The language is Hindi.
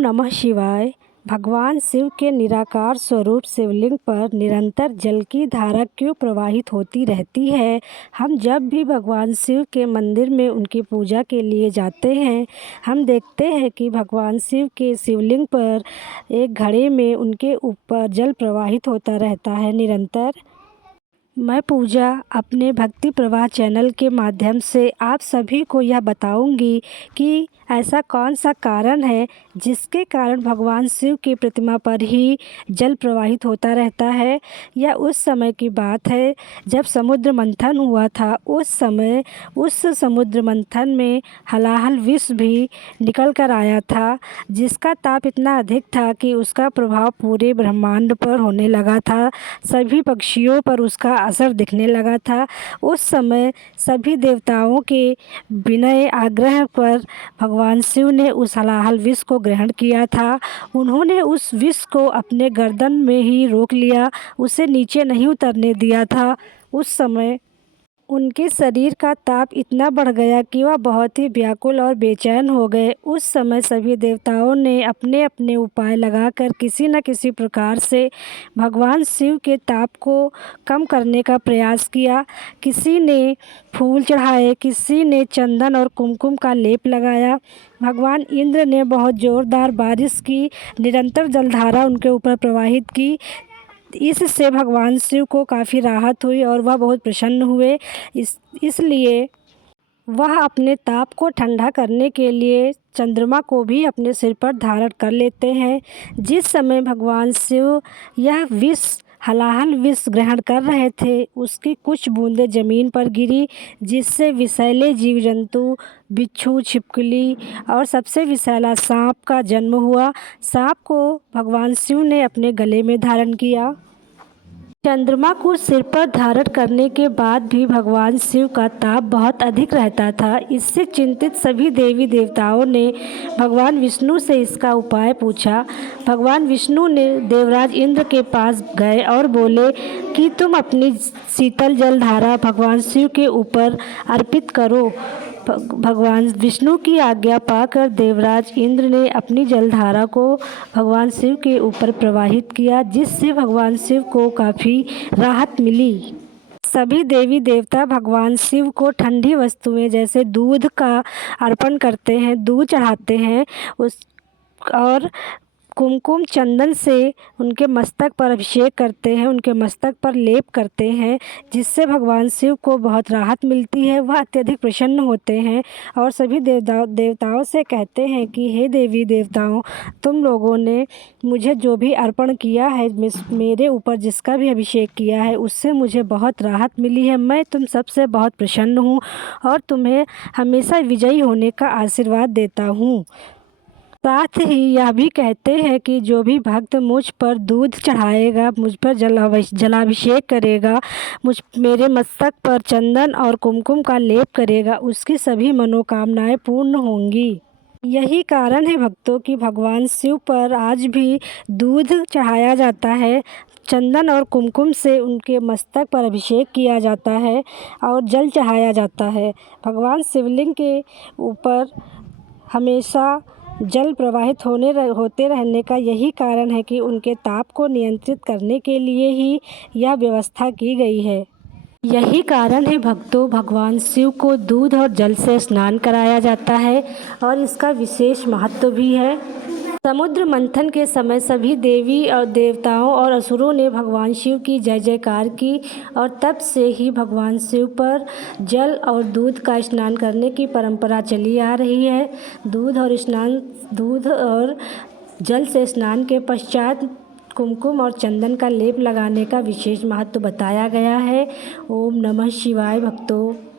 नमः शिवाय। भगवान शिव के निराकार स्वरूप शिवलिंग पर निरंतर जल की धारा क्यों प्रवाहित होती रहती है? हम जब भी भगवान शिव के मंदिर में उनकी पूजा के लिए जाते हैं, हम देखते हैं कि भगवान शिव के शिवलिंग पर एक घड़े में उनके ऊपर जल प्रवाहित होता रहता है निरंतर। मैं पूजा अपने भक्ति प्रवाह चैनल के माध्यम से आप सभी को यह बताऊंगी कि ऐसा कौन सा कारण है जिसके कारण भगवान शिव की प्रतिमा पर ही जल प्रवाहित होता रहता है। यह उस समय की बात है जब समुद्र मंथन हुआ था। उस समय उस समुद्र मंथन में हलाहल विष भी निकल कर आया था, जिसका ताप इतना अधिक था कि उसका प्रभाव पूरे ब्रह्मांड पर होने लगा था। सभी पक्षियों पर उसका असर दिखने लगा था। उस समय सभी देवताओं के विनय आग्रह पर भगवान शिव ने उस हलाहल विष को ग्रहण किया था। उन्होंने उस विष को अपने गर्दन में ही रोक लिया, उसे नीचे नहीं उतरने दिया था। उस समय उनके शरीर का ताप इतना बढ़ गया कि वह बहुत ही व्याकुल और बेचैन हो गए। उस समय सभी देवताओं ने अपने अपने उपाय लगाकर किसी न किसी प्रकार से भगवान शिव के ताप को कम करने का प्रयास किया। किसी ने फूल चढ़ाए, किसी ने चंदन और कुमकुम का लेप लगाया। भगवान इंद्र ने बहुत ज़ोरदार बारिश की, निरंतर जलधारा उनके ऊपर प्रवाहित की। इससे भगवान शिव को काफ़ी राहत हुई और वह बहुत प्रसन्न हुए। इसलिए वह अपने ताप को ठंडा करने के लिए चंद्रमा को भी अपने सिर पर धारण कर लेते हैं। जिस समय भगवान शिव यह विष हलाहल विष ग्रहण कर रहे थे, उसकी कुछ बूंदें ज़मीन पर गिरी, जिससे विषैले जीव जंतु, बिच्छू, छिपकली और सबसे विषैला सांप का जन्म हुआ। सांप को भगवान शिव ने अपने गले में धारण किया। चंद्रमा को सिर पर धारण करने के बाद भी भगवान शिव का ताप बहुत अधिक रहता था। इससे चिंतित सभी देवी देवताओं ने भगवान विष्णु से इसका उपाय पूछा। भगवान विष्णु ने देवराज इंद्र के पास गए और बोले कि तुम अपनी शीतल जलधारा भगवान शिव के ऊपर अर्पित करो। भगवान विष्णु की आज्ञा पाकर देवराज इंद्र ने अपनी जलधारा को भगवान शिव के ऊपर प्रवाहित किया, जिससे भगवान शिव को काफ़ी राहत मिली। सभी देवी देवता भगवान शिव को ठंडी वस्तुएं जैसे दूध का अर्पण करते हैं, दूध चढ़ाते हैं और कुमकुम चंदन से उनके मस्तक पर अभिषेक करते हैं, उनके मस्तक पर लेप करते हैं, जिससे भगवान शिव को बहुत राहत मिलती है। वह अत्यधिक प्रसन्न होते हैं और सभी देवताओं से कहते हैं कि हे देवी देवताओं, तुम लोगों ने मुझे जो भी अर्पण किया है, मेरे ऊपर जिसका भी अभिषेक किया है, उससे मुझे बहुत राहत मिली है। मैं तुम सबसे बहुत प्रसन्न हूँ और तुम्हें हमेशा विजयी होने का आशीर्वाद देता हूँ। साथ ही यह भी कहते हैं कि जो भी भक्त मुझ पर दूध चढ़ाएगा, मुझ पर जलाभिषेक करेगा, मेरे मस्तक पर चंदन और कुमकुम का लेप करेगा, उसकी सभी मनोकामनाएं पूर्ण होंगी। यही कारण है भक्तों कि भगवान शिव पर आज भी दूध चढ़ाया जाता है, चंदन और कुमकुम से उनके मस्तक पर अभिषेक किया जाता है और जल चढ़ाया जाता है। भगवान शिवलिंग के ऊपर हमेशा जल प्रवाहित होते रहने का यही कारण है कि उनके ताप को नियंत्रित करने के लिए ही यह व्यवस्था की गई है। यही कारण है भक्तों, भगवान शिव को दूध और जल से स्नान कराया जाता है और इसका विशेष महत्व भी है। समुद्र मंथन के समय सभी देवी और देवताओं और असुरों ने भगवान शिव की जय जयकार की और तब से ही भगवान शिव पर जल और दूध का स्नान करने की परंपरा चली आ रही है। दूध और जल से स्नान के पश्चात कुमकुम और चंदन का लेप लगाने का विशेष महत्व बताया गया है। ओम नमः शिवाय भक्तों।